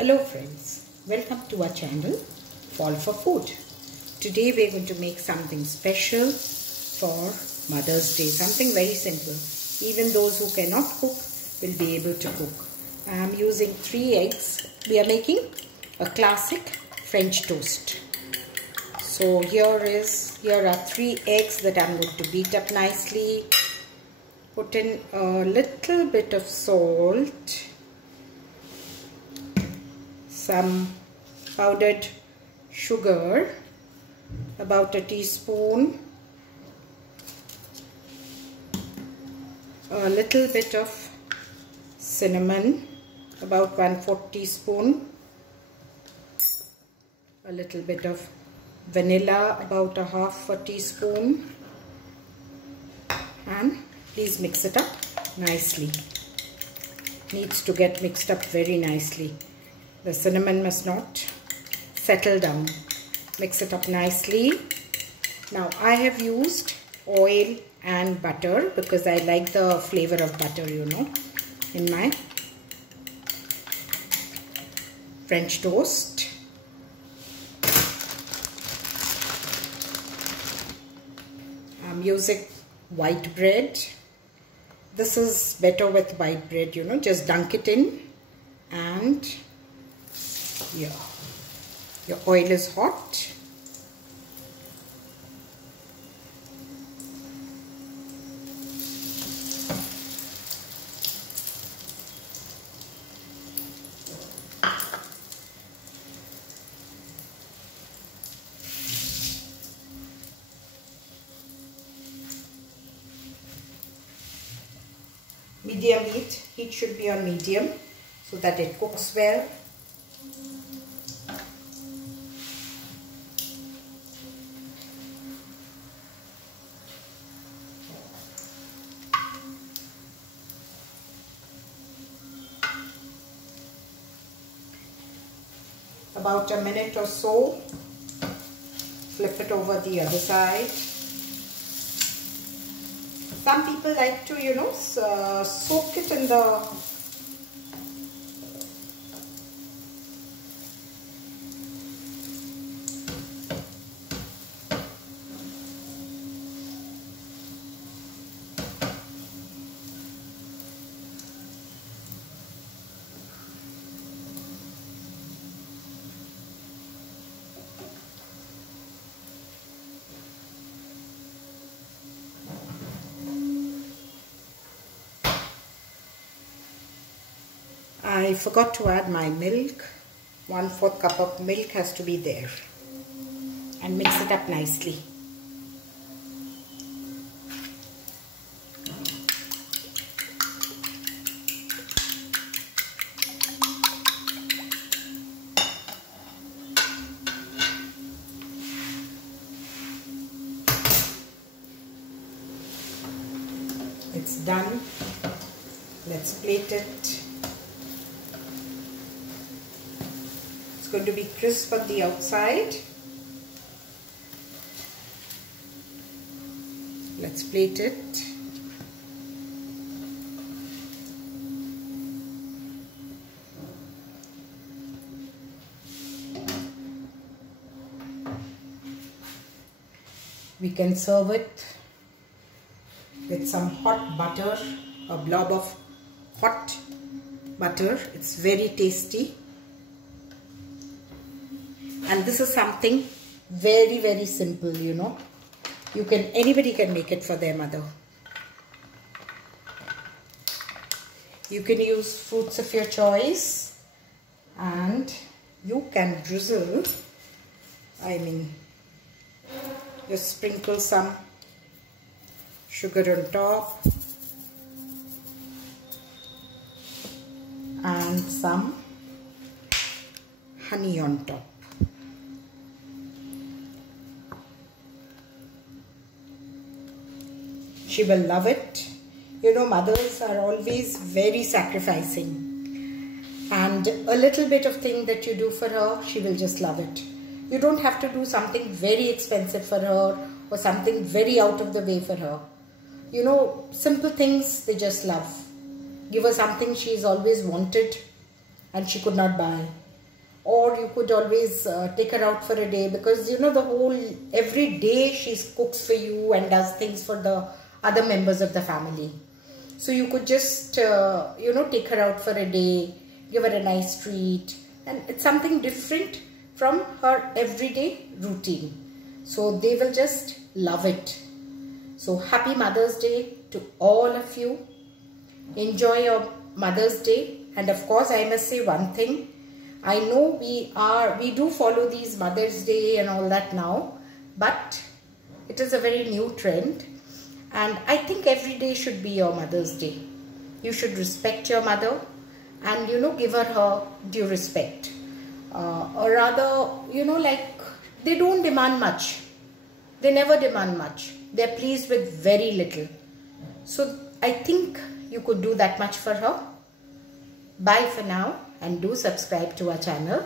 Hello friends, welcome to our channel Fall for Food. Today we are going to make something special for Mother's Day, something very simple. Even those who cannot cook will be able to cook. I am using 3 eggs. We are making a classic French toast. So here are 3 eggs that I am going to beat up nicely. Put in a little bit of salt, some powdered sugar, about a teaspoon, a little bit of cinnamon, about 1/4 teaspoon, a little bit of vanilla, about a 1/2 teaspoon, and please mix it up nicely. Needs to get mixed up very nicely. The cinnamon must not settle down. Mix it up nicely. Now I have used oil and butter because I like the flavor of butter, in my French toast. I'm using white bread. This is better with white bread, just dunk it in, and your oil is hot. Medium heat should be on medium so that it cooks well. About a minute or so, flip it over the other side. Some people like to, soak it in the I forgot to add my milk. 1/4 cup of milk has to be there. And mix it up nicely. It's done. Let's plate it. Going to be crisp on the outside. Let's plate it. We can serve it with some hot butter, a blob of hot butter. It's very tasty. And this is something very, very simple, Anybody can make it for their mother. You can use fruits of your choice, and you can drizzle, just sprinkle some sugar on top and some honey on top. She will love it. Mothers are always very sacrificing. And a little bit of thing that you do for her, she will just love it. You don't have to do something very expensive for her or something very out of the way for her. Simple things they just love. Give her something she's always wanted and she could not buy. or you could always take her out for a day, because you know the whole every day she cooks for you and does things for the other members of the family. So you could just you know, take her out for a day, give her a nice treat, and it's something different from her everyday routine. So they will just love it. So happy Mother's Day to all of you. Enjoy your Mother's Day. And of course, I must say one thing. I know we do follow these Mother's Day and all that now, but it is a very new trend. And I think every day should be your Mother's Day. You should respect your mother and, you know, give her due respect. Or rather, you know, like, they don't demand much. They never demand much. They're pleased with very little. So I think you could do that much for her. Bye for now, and do subscribe to our channel.